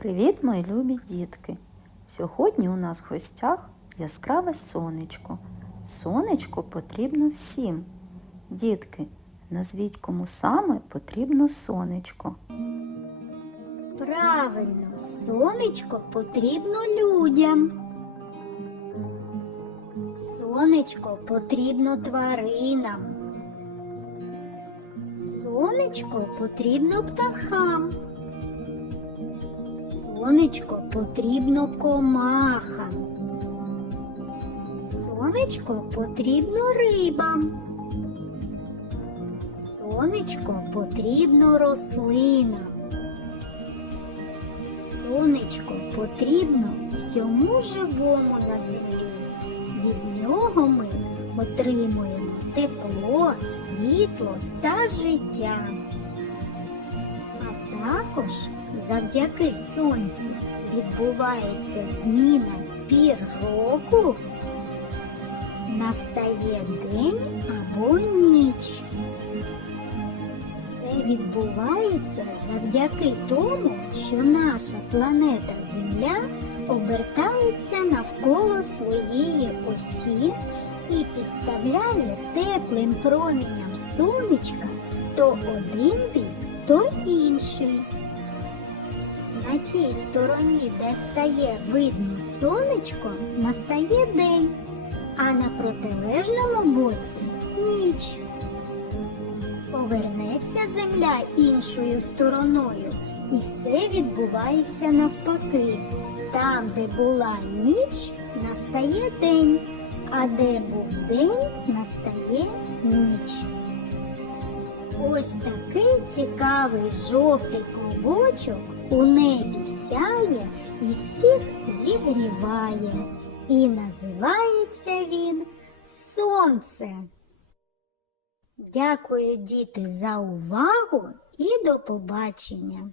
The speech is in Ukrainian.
Привіт, мої любі дітки! Сьогодні у нас в гостях яскраве сонечко. Сонечко потрібно всім. Дітки, назвіть кому саме потрібно сонечко. Правильно, сонечко потрібно людям. Сонечко потрібно тваринам. Сонечко потрібно птахам. Сонечко потрібно комахам. Сонечко потрібно рибам. Сонечко потрібно рослинам. Сонечко потрібно всьому живому на землі. Від нього ми отримуємо тепло, світло та життя. А також завдяки сонцю відбувається зміна пір року. Настає день або ніч. Це відбувається завдяки тому, що наша планета Земля обертається навколо своєї осі і підставляє теплим проміням сонечка то один бік, то інший. На тій стороні, де стає видно сонечко, настає день, а на протилежному боці ніч. Повернеться земля іншою стороною, і все відбувається навпаки. Там, де була ніч, настає день, а де був день, настає ніч. Ось такий цікавий жовтий клубочок у небі сяє і всіх зігріває. І називається він Сонце. Дякую, діти, за увагу і до побачення!